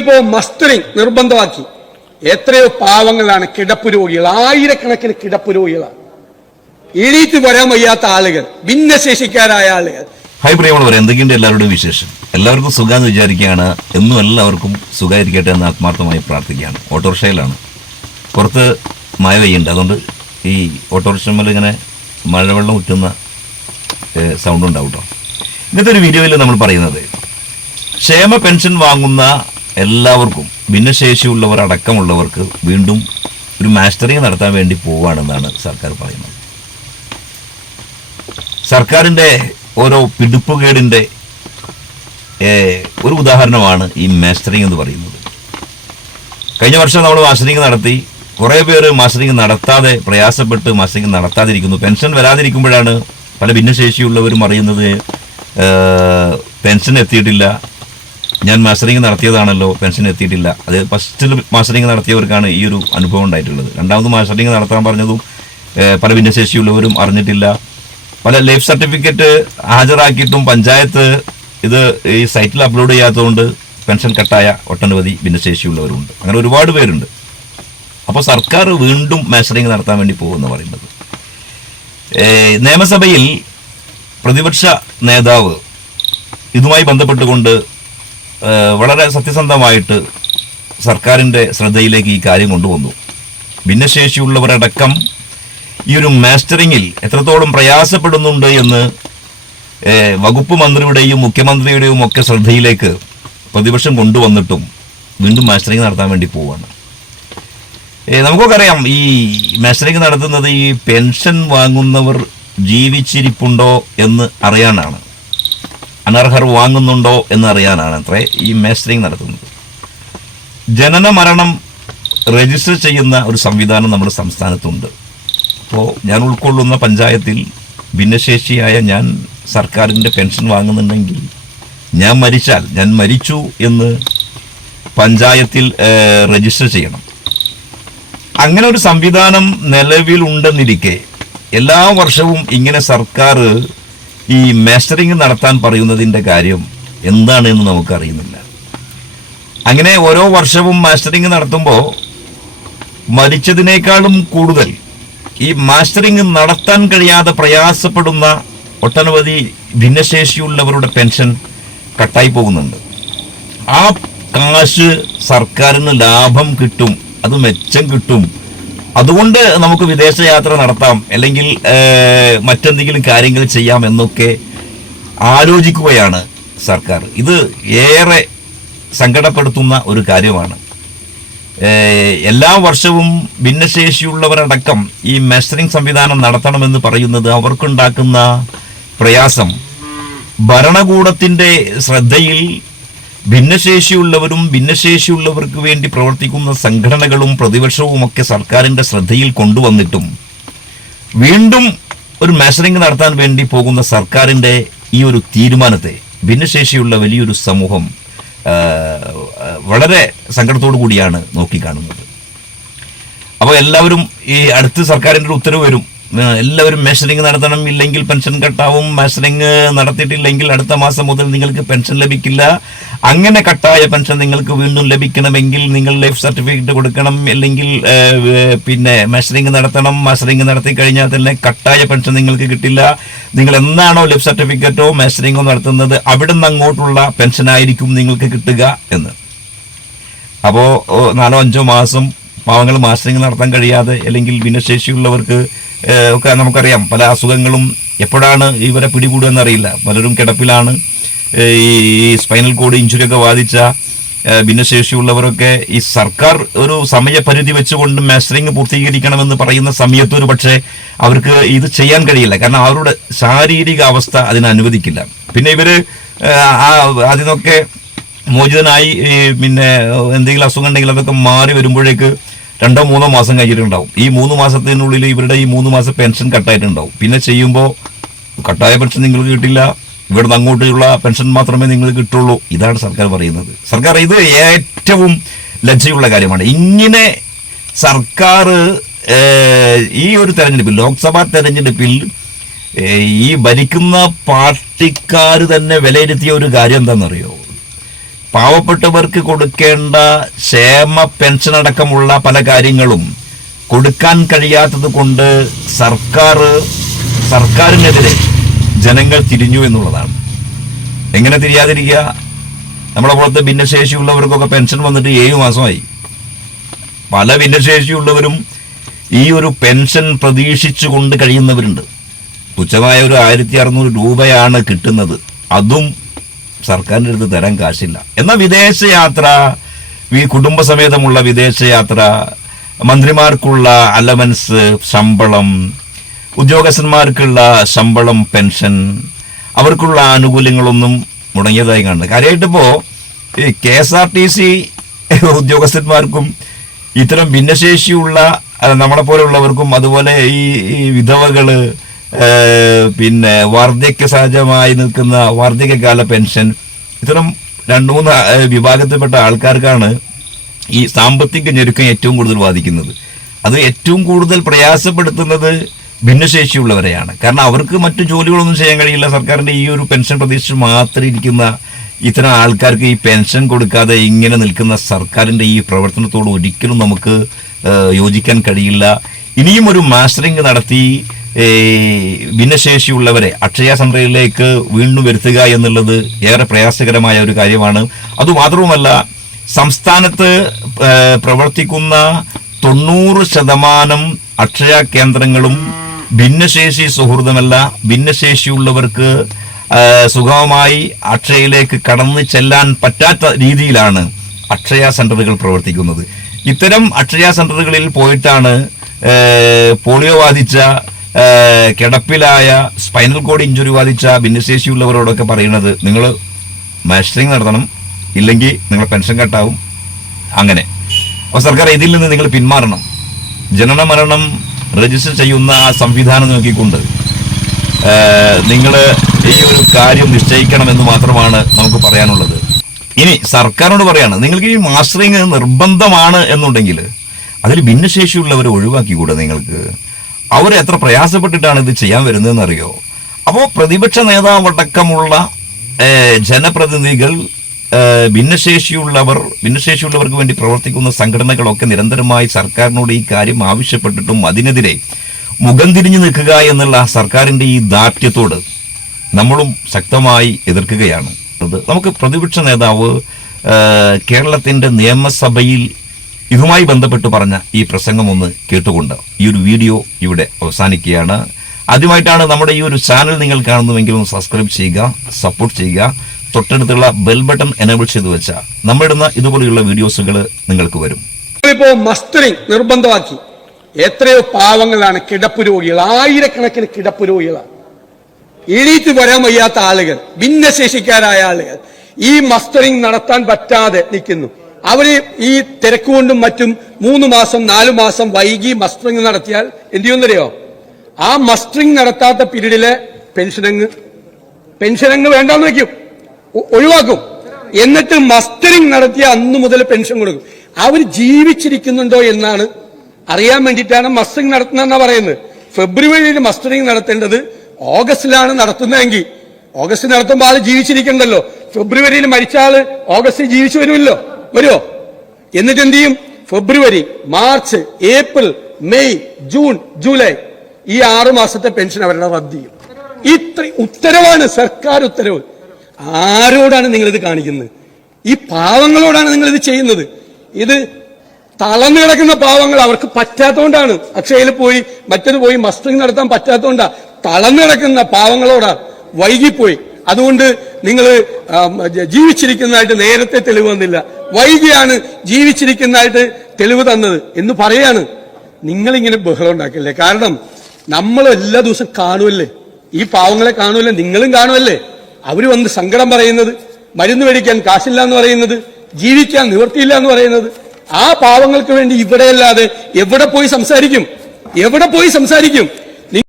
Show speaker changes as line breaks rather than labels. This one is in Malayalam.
ഇന്നിപ്പോ മസ്റ്ററിങ് നിർബന്ധമാക്കി. എത്രയോ പാവങ്ങളാണ് കിടപ്പ് രോഗികൾ. ആയിരക്കണക്കിന് കിടപ്പ് രോഗികളാണ്. എണീറ്റ് വരാൻ വയ്യാത്ത ആളുകൾ ഭിന്നശേഷിക്കാരായ ആളുകൾ.
ഹൈ പ്രിയമുള്ളവർ എന്തൊക്കെയുണ്ട് എല്ലാവരുടെയും വിശേഷം? എല്ലാവർക്കും സുഖമെന്ന് വിചാരിക്കുകയാണ്. എന്നും എല്ലാവർക്കും സുഖമായിരിക്കട്ടെ എന്ന് ആത്മാർത്ഥമായി പ്രാർത്ഥിക്കുകയാണ്. ഓട്ടോറിക്ഷയിലാണ്. പുറത്ത് മഴ പെയ്യുന്നുണ്ട്. അതുകൊണ്ട് ഈ ഓട്ടോറിക്ഷ ഇങ്ങനെ മഴവെള്ളം ഉറ്റുന്ന സൗണ്ട് ഉണ്ടാവും കേട്ടോ ഇന്നത്തെ ഒരു വീഡിയോയിൽ നമ്മൾ പറയുന്നത് ക്ഷേമ പെൻഷൻ വാങ്ങുന്ന എല്ലാവർക്കും ഭിന്നശേഷിയുള്ളവർ അടക്കമുള്ളവർക്ക് വീണ്ടും ഒരു മാസ്റ്ററിങ് നടത്താൻ വേണ്ടി പോവുകയാണെന്നാണ് സർക്കാർ പറയുന്നത്. സർക്കാരിന്റെ ഓരോ പിടിപ്പുകേടിന്റെ ഒരു ഉദാഹരണമാണ് ഈ മാസ്റ്ററിങ് എന്ന് പറയുന്നത്. കഴിഞ്ഞ വർഷം നമ്മൾ മാസ്റ്ററിങ് നടത്തി. കുറേ പേര് മാസ്റ്ററിങ് നടത്താതെ പ്രയാസപ്പെട്ട് മാസ്റ്ററിങ് നടത്താതിരിക്കുന്നു. പെൻഷൻ വരാതിരിക്കുമ്പോഴാണ് പല ഭിന്നശേഷിയുള്ളവരും അറിയുന്നത് പെൻഷൻ എത്തിയിട്ടില്ല. ഞാൻ മാസ്റ്ററിങ് നടത്തിയതാണല്ലോ പെൻഷൻ എത്തിയിട്ടില്ല. അത് ഫസ്റ്റിൽ മാസ്റ്ററിങ് നടത്തിയവർക്കാണ് ഈ ഒരു അനുഭവം ഉണ്ടായിട്ടുള്ളത്. രണ്ടാമത് മാസ്റ്ററിങ് നടത്താൻ പറഞ്ഞതും പല ഭിന്നശേഷിയുള്ളവരും അറിഞ്ഞിട്ടില്ല. പല ലൈഫ് സർട്ടിഫിക്കറ്റ് ഹാജരാക്കിയിട്ടും പഞ്ചായത്ത് ഇത് ഈ സൈറ്റിൽ അപ്ലോഡ് ചെയ്യാത്തതുകൊണ്ട് പെൻഷൻ കട്ടായ ഒട്ടനവധി ഭിന്നശേഷിയുള്ളവരുണ്ട്. അങ്ങനെ ഒരുപാട് പേരുണ്ട്. അപ്പോൾ സർക്കാർ വീണ്ടും മാസ്റ്ററിങ് നടത്താൻ വേണ്ടി പോകുമെന്ന് പറയുന്നത്. നിയമസഭയിൽ പ്രതിപക്ഷ നേതാവ് ഇതുമായി ബന്ധപ്പെട്ടുകൊണ്ട് വളരെ സത്യസന്ധമായിട്ട് സർക്കാരിന്റെ ശ്രദ്ധയിലേക്ക് ഈ കാര്യം കൊണ്ടുവന്നു. ഭിന്നശേഷിയുള്ളവരടക്കം ഈ ഒരു മാസ്റ്ററിങ്ങിൽ എത്രത്തോളം പ്രയാസപ്പെടുന്നുണ്ട് എന്ന് വകുപ്പ് മന്ത്രിയുടെയും മുഖ്യമന്ത്രിയുടെയും ഒക്കെ ശ്രദ്ധയിലേക്ക് പ്രതിപക്ഷം കൊണ്ടുവന്നിട്ടും വീണ്ടും മാസ്റ്ററിങ് നടത്താൻ വേണ്ടി പോവുകയാണ് നമുക്കൊക്കെ അറിയാം ഈ മാസ്റ്ററിങ് നടത്തുന്നത് ഈ പെൻഷൻ വാങ്ങുന്നവർ ജീവിച്ചിരിപ്പുണ്ടോ എന്ന് അറിയാനാണ്. അനർഹർ വാങ്ങുന്നുണ്ടോ എന്നറിയാനാണ് അത്രേ ഈ മേസ്റ്ററിങ് നടത്തുന്നത്. ജനന മരണം രജിസ്റ്റർ ചെയ്യുന്ന ഒരു സംവിധാനം നമ്മുടെ സംസ്ഥാനത്തുണ്ട്. അപ്പോൾ ഞാൻ ഉൾക്കൊള്ളുന്ന പഞ്ചായത്തിൽ ഭിന്നശേഷിയായ ഞാൻ സർക്കാരിന്റെ പെൻഷൻ വാങ്ങുന്നുണ്ടെങ്കിൽ ഞാൻ മരിച്ചാൽ ഞാൻ മരിച്ചു എന്ന് പഞ്ചായത്തിൽ രജിസ്റ്റർ ചെയ്യണം. അങ്ങനെ ഒരു സംവിധാനം നിലവിലുണ്ടെന്നിരിക്കെ എല്ലാ വർഷവും ഇങ്ങനെ സർക്കാർ ഈ മാസ്റ്ററിങ് നടത്താൻ പറയുന്നതിന്റെ കാര്യം എന്താണെന്ന് നമുക്കറിയുന്നില്ല. അങ്ങനെ ഓരോ വർഷവും മാസ്റ്ററിങ് നടത്തുമ്പോൾ മരിച്ചതിനേക്കാളും കൂടുതൽ ഈ മാസ്റ്ററിങ് നടത്താൻ കഴിയാതെ പ്രയാസപ്പെടുന്ന ഒട്ടനവധി ഭിന്നശേഷിയുള്ളവരുടെ പെൻഷൻ കട്ടായി പോകുന്നുണ്ട്. ആ കാശ് സർക്കാരിന് ലാഭം കിട്ടും അത് മെച്ചം കിട്ടും അതുകൊണ്ട് നമുക്ക് വിദേശയാത്ര നടത്താം അല്ലെങ്കിൽ മറ്റെന്തെങ്കിലും കാര്യങ്ങൾ ചെയ്യാം എന്നൊക്കെ ആലോചിക്കുകയാണ് സർക്കാർ. ഇത് ഏറെ സങ്കടപ്പെടുത്തുന്ന ഒരു കാര്യമാണ്. എല്ലാ വർഷവും ഭിന്നശേഷിയുള്ളവരടക്കം ഈ മെഷറിംഗ് സംവിധാനം നടത്തണമെന്ന് പറയുന്നത് അവർക്കുണ്ടാക്കുന്ന പ്രയാസം. ഭരണകൂടത്തിന്റെ ശ്രദ്ധയിൽ ഭിന്നശേഷിയുള്ളവരും ഭിന്നശേഷിയുള്ളവർക്ക് വേണ്ടി പ്രവർത്തിക്കുന്ന സംഘടനകളും പ്രതിപക്ഷവും ഒക്കെ സർക്കാരിന്റെ ശ്രദ്ധയിൽ കൊണ്ടുവന്നിട്ടും വീണ്ടും ഒരു മെഷറിംഗ് നടത്താൻ വേണ്ടി പോകുന്ന സർക്കാരിന്റെ ഈ ഒരു തീരുമാനത്തെ ഭിന്നശേഷിയുള്ള വലിയൊരു സമൂഹം വളരെ സങ്കടത്തോടു കൂടിയാണ് നോക്കിക്കാണുന്നത്. അപ്പോൾ എല്ലാവരും ഈ അടുത്ത് സർക്കാരിന്റെ ഉത്തരവ് വരും. എല്ലാവരും മെഷറിംഗ് നടത്തണം. ഇല്ലെങ്കിൽ പെൻഷൻ കട്ടാവും മെഷറിംഗ് നടത്തിയിട്ടില്ലെങ്കിൽ അടുത്ത മാസം മുതൽ നിങ്ങൾക്ക് പെൻഷൻ ലഭിക്കില്ല. അങ്ങനെ കട്ടായ പെൻഷൻ നിങ്ങൾക്ക് വീണ്ടും ലഭിക്കണമെങ്കിൽ നിങ്ങൾ ലൈഫ് സർട്ടിഫിക്കറ്റ് കൊടുക്കണം. അല്ലെങ്കിൽ പിന്നെ മെഷറിംഗ് നടത്തണം. മെഷറിംഗ് നടത്തി കഴിഞ്ഞാൽ തന്നെ കട്ടായ പെൻഷൻ നിങ്ങൾക്ക് കിട്ടില്ല. നിങ്ങൾ എന്നാണോ ലൈഫ് സർട്ടിഫിക്കറ്റോ മെഷറിംഗോ നടത്തുന്നത് അവിടെ നിന്ന് അങ്ങോട്ടുള്ള പെൻഷനായിരിക്കും നിങ്ങൾക്ക് കിട്ടുക എന്ന്. അപ്പോൾ നാലോ അഞ്ചോ മാസം പാവങ്ങൾ മാസ്റ്ററിങ് നടത്താൻ കഴിയാതെ അല്ലെങ്കിൽ ഭിന്നശേഷിയുള്ളവർക്ക് ഒക്കെ നമുക്കറിയാം. പല അസുഖങ്ങളും എപ്പോഴാണ് ഇവരെ പിടികൂടുക അറിയില്ല. പലരും കിടപ്പിലാണ്. ഈ സ്പൈനൽ കോഡ് ഇഞ്ചുറി ഒക്കെ ബാധിച്ച ഭിന്നശേഷിയുള്ളവരൊക്കെ ഈ സർക്കാർ ഒരു സമയപരിധി വെച്ചുകൊണ്ട് മാസ്റ്ററിങ് പൂർത്തീകരിക്കണമെന്ന് പറയുന്ന സമയത്ത് ഒരു പക്ഷേ അവർക്ക് ഇത് ചെയ്യാൻ കഴിയില്ല. കാരണം അവരുടെ ശാരീരിക അവസ്ഥ അതിനനുവദിക്കില്ല പിന്നെ ഇവർ അതിനൊക്കെ മോചിതനായി പിന്നെ എന്തെങ്കിലും അസുഖം ഉണ്ടെങ്കിൽ അതൊക്കെ മാറി വരുമ്പോഴേക്ക് രണ്ടോ മൂന്നോ മാസം കഴിഞ്ഞിട്ടുണ്ടാവും. ഈ മൂന്ന് മാസത്തിനുള്ളിൽ ഇവരുടെ ഈ മൂന്ന് മാസം പെൻഷൻ കട്ടായിട്ടുണ്ടാവും. പിന്നെ ചെയ്യുമ്പോൾ കട്ടായ പെൻഷൻ നിങ്ങൾക്ക് കിട്ടില്ല. ഇവിടുന്ന് അങ്ങോട്ടുള്ള പെൻഷൻ മാത്രമേ നിങ്ങൾക്ക് കിട്ടുള്ളൂ. ഇതാണ് സർക്കാർ പറയുന്നത്. സർക്കാർ ഇത് ഏറ്റവും ലജ്ജയുള്ള കാര്യമാണ്. ഇങ്ങനെ സർക്കാർ ഈ ഒരു തെരഞ്ഞെടുപ്പിൽ ലോക്സഭാ തെരഞ്ഞെടുപ്പിൽ ഈ ഭരിക്കുന്ന പാർട്ടിക്കാർ തന്നെ വിലയിരുത്തിയ ഒരു കാര്യം എന്താണെന്നറിയോ? പാവപ്പെട്ടവർക്ക് കൊടുക്കേണ്ട ക്ഷേമ പെൻഷൻ അടക്കമുള്ള പല കാര്യങ്ങളും കൊടുക്കാൻ കഴിയാത്തത് കൊണ്ട് സർക്കാർ സർക്കാരിനെതിരെ ജനങ്ങൾ തിരിഞ്ഞു എന്നുള്ളതാണ്. എങ്ങനെ തിരിയാതിരിക്കുക? നമ്മളെ പോലത്തെ ഭിന്നശേഷിയുള്ളവർക്കൊക്കെ പെൻഷൻ വന്നിട്ട് ഏഴ് മാസമായി. പല ഭിന്നശേഷിയുള്ളവരും ഈ ഒരു പെൻഷൻ പ്രതീക്ഷിച്ചു കൊണ്ട് കഴിയുന്നവരുണ്ട്. തുച്ഛമായ ഒരു ആയിരത്തി അറുന്നൂറ് രൂപയാണ് കിട്ടുന്നത്. അതും സർക്കാരിന്റെ അടുത്ത് തരാൻ കാശില്ല. എന്നാൽ വിദേശയാത്ര ഈ കുടുംബസമേതമുള്ള വിദേശയാത്ര മന്ത്രിമാർക്കുള്ള അലവൻസ് ശമ്പളം ഉദ്യോഗസ്ഥന്മാർക്കുള്ള ശമ്പളം പെൻഷൻ അവർക്കുള്ള ആനുകൂല്യങ്ങളൊന്നും മുടങ്ങിയതായി കാണുന്നത് കാര്യമായിട്ടിപ്പോൾ ഈ K S R T C ഉദ്യോഗസ്ഥന്മാർക്കും ഇത്തരം ഭിന്നശേഷിയുള്ള നമ്മളെ പോലെയുള്ളവർക്കും അതുപോലെ ഈ വിധവകൾ പിന്നെ വാർദ്ധക്യ സഹജമായി നിൽക്കുന്ന വാർദ്ധക്യകാല പെൻഷൻ ഇത്തരം രണ്ടു മൂന്ന് വിഭാഗത്തിൽപ്പെട്ട ആൾക്കാർക്കാണ് ഈ സാമ്പത്തിക ഞെരുക്കം ഏറ്റവും കൂടുതൽ ബാധിക്കുന്നത്. അത് ഏറ്റവും കൂടുതൽ പ്രയാസപ്പെടുത്തുന്നത് ഭിന്നശേഷിയുള്ളവരെയാണ്. കാരണം അവർക്ക് മറ്റു ജോലികളൊന്നും ചെയ്യാൻ കഴിയില്ല. സർക്കാരിന്റെ ഈ ഒരു പെൻഷൻ പ്രതീക്ഷിച്ച് മാത്രം ഇരിക്കുന്ന ഇത്തരം ആൾക്കാർക്ക് ഈ പെൻഷൻ കൊടുക്കാതെ ഇങ്ങനെ നിൽക്കുന്ന സർക്കാരിന്റെ ഈ പ്രവർത്തനത്തോട് ഒരിക്കലും നമുക്ക് യോജിക്കാൻ കഴിയില്ല. ഇനിയും ഒരു മാസ്റ്ററിംഗ് നടത്തി ഭിന്നശേഷിയുള്ളവരെ അക്ഷയ സെന്ററിലേക്ക് വീണ്ടും വരുത്തുക എന്നുള്ളത് ഏറെ പ്രയാസകരമായ ഒരു കാര്യമാണ്. അതുമാത്രവുമല്ല സംസ്ഥാനത്ത് പ്രവർത്തിക്കുന്ന തൊണ്ണൂറ് ശതമാനം അക്ഷയ കേന്ദ്രങ്ങളും ഭിന്നശേഷി സുഹൃതമല്ല ഭിന്നശേഷിയുള്ളവർക്ക് സുഗമമായി അക്ഷയയിലേക്ക് കടന്നു ചെല്ലാൻ പറ്റാത്ത രീതിയിലാണ് അക്ഷയ സെന്ററുകൾ പ്രവർത്തിക്കുന്നത്. ഇത്തരം അക്ഷയ സെന്ററുകളിൽ പോയിട്ടാണ് പോളിയോ ബാധിച്ച കിടപ്പിലായ സ്പൈനൽ കോഡ് ഇഞ്ചുറി ബാധിച്ച ഭിന്നശേഷിയുള്ളവരോടൊക്കെ പറയുന്നത് നിങ്ങൾ മാസ്റ്ററിങ് നടത്തണം ഇല്ലെങ്കിൽ നിങ്ങൾ പെൻഷൻ കട്ടാവും അങ്ങനെ. അപ്പോൾ സർക്കാർ ഇതിൽ നിന്ന് നിങ്ങൾ പിന്മാറണം. ജനന മരണം രജിസ്റ്റർ ചെയ്യുന്ന ആ സംവിധാനം നോക്കിക്കൊണ്ട് നിങ്ങൾ ഈ ഒരു കാര്യം നിശ്ചയിക്കണമെന്ന് മാത്രമാണ് നമുക്ക് പറയാനുള്ളത്. ഇനി സർക്കാരിനോട് പറയാണ് നിങ്ങൾക്ക് ഈ മാസ്റ്ററിങ് നിർബന്ധമാണ് എന്നുണ്ടെങ്കിൽ അതിൽ ഭിന്നശേഷിയുള്ളവരെ ഒഴിവാക്കിക്കൂടെ നിങ്ങൾക്ക്? അവർ എത്ര പ്രയാസപ്പെട്ടിട്ടാണ് ഇത് ചെയ്യാൻ വരുന്നതെന്ന് അറിയോ അപ്പോൾ പ്രതിപക്ഷ നേതാവടക്കമുള്ള ജനപ്രതിനിധികൾ ഭിന്നശേഷിയുള്ളവർ ഭിന്നശേഷിയുള്ളവർക്ക് വേണ്ടി പ്രവർത്തിക്കുന്ന സംഘടനകളൊക്കെ നിരന്തരമായി സർക്കാരിനോട് ഈ കാര്യം ആവശ്യപ്പെട്ടിട്ടും അതിനെതിരെ മുഖം തിരിഞ്ഞു നിൽക്കുക എന്നുള്ള സർക്കാരിന്റെ ഈ ദാർഢ്യത്തോട് നമ്മളും ശക്തമായി എതിർക്കുകയാണ്. നമുക്ക് പ്രതിപക്ഷ നേതാവ് കേരളത്തിന്റെ നിയമസഭയിൽ ഇതുമായി ബന്ധപ്പെട്ട് പറഞ്ഞ ഈ പ്രസംഗം ഒന്ന് കേട്ടുകൊണ്ട് ഈ ഒരു വീഡിയോ ഇവിടെ അവസാനിക്കുകയാണ്. ആദ്യമായിട്ടാണ് നമ്മുടെ ഈ ഒരു ചാനൽ നിങ്ങൾ കാണുന്നുവെങ്കിൽ ഒന്ന് സബ്സ്ക്രൈബ് ചെയ്യുക സപ്പോർട്ട് ചെയ്യുക തൊട്ടടുത്തുള്ള ബെൽ ബട്ടൺ എനേബിൾ ചെയ്ത് വെച്ചാൽ നമ്മളിടുന്ന ഇതുപോലെയുള്ള വീഡിയോസുകൾ നിങ്ങൾക്ക് വരും.
ഇപ്പോ മസ്റ്ററിംഗ് നിർബന്ധമാക്കി. എത്രയോ പാവങ്ങളാണ് കിടപ്പ് രോഗികൾ ആയിരക്കണക്കിന് കിടപ്പ് രോഗികളാണ് എഴുതി വരാൻ വയ്യാത്ത ആളുകൾ ഭിന്നശേഷിക്കാരായ ആളുകൾ ഈ മസ്റ്ററിംഗ് നടത്താൻ പറ്റാതെ നിൽക്കുന്നു. അവർ ഈ തിരക്ക് കൊണ്ടും മറ്റും മൂന്ന് മാസം നാലു മാസം വൈകി മസ്റ്ററിങ് നടത്തിയാൽ എന്ത് ചെയ്യുന്നറിയോ ആ മസ്റ്ററിങ് നടത്താത്ത പീരീഡിലെ പെൻഷനങ്ങ് പെൻഷനങ്ങ് വേണ്ടാന്ന് വെക്കും. ഒഴിവാക്കും. എന്നിട്ട് മസ്റ്ററിങ് നടത്തിയ അന്ന് മുതൽ പെൻഷൻ കൊടുക്കും. അവർ ജീവിച്ചിരിക്കുന്നുണ്ടോ എന്നാണ് അറിയാൻ വേണ്ടിയിട്ടാണ് മസ്റ്ററിംഗ് നടത്തുന്നതെന്നാ പറയുന്നത്. ഫെബ്രുവരിയിൽ മസ്റ്ററിങ് നടത്തേണ്ടത് ഓഗസ്റ്റിലാണ് നടത്തുന്നതെങ്കിൽ ഓഗസ്റ്റ് നടത്തുമ്പോൾ ആൾ ജീവിച്ചിരിക്കണ്ടല്ലോ. ഫെബ്രുവരിയിൽ മരിച്ച ആൾ ഓഗസ്റ്റിൽ ജീവിച്ചു വരുമല്ലോ. വരുമോ എന്നിട്ട് എന്ത് ചെയ്യും? February March April May June July ഈ ആറു മാസത്തെ പെൻഷൻ അവരുടെ റദ്ദ് ചെയ്യും. ഇത്ര ഉത്തരവാണ് സർക്കാർ ഉത്തരവ്. ആരോടാണ് നിങ്ങൾ ഇത് കാണിക്കുന്നത്? ഈ പാവങ്ങളോടാണ് നിങ്ങൾ ഇത് ചെയ്യുന്നത്. ഇത് തളർന്നു കിടക്കുന്ന പാവങ്ങൾ അവർക്ക് പറ്റാത്തതുകൊണ്ടാണ്. അക്ഷയയിൽ പോയി മറ്റത് പോയി മസ്റ്ററിങ് നടത്താൻ പറ്റാത്തതുകൊണ്ടാണ് തളർന്നു കിടക്കുന്ന പാവങ്ങളോടാ വൈകിപ്പോയി. അതുകൊണ്ട് നിങ്ങൾ ജീവിച്ചിരിക്കുന്നതായിട്ട് നേരത്തെ തെളിവ് വന്നില്ല. വൈകിയാണ് ജീവിച്ചിരിക്കുന്നതായിട്ട് തെളിവ് തന്നത് എന്ന് പറയാണ്. നിങ്ങളിങ്ങനെ ബഹളം ഉണ്ടാക്കില്ലേ? കാരണം നമ്മൾ എല്ലാ ദിവസം കാണുമല്ലേ ഈ പാവങ്ങളെ കാണുമല്ലേ നിങ്ങളും കാണുമല്ലേ അവർ വന്ന് സങ്കടം പറയുന്നത് മരുന്ന് മേടിക്കാൻ കാശില്ല എന്ന് പറയുന്നത് ജീവിക്കാൻ നിവർത്തിയില്ല എന്ന് പറയുന്നത് ആ പാവങ്ങൾക്ക് വേണ്ടി ഇവിടെയല്ലാതെ എവിടെ പോയി സംസാരിക്കും? എവിടെ പോയി സംസാരിക്കും?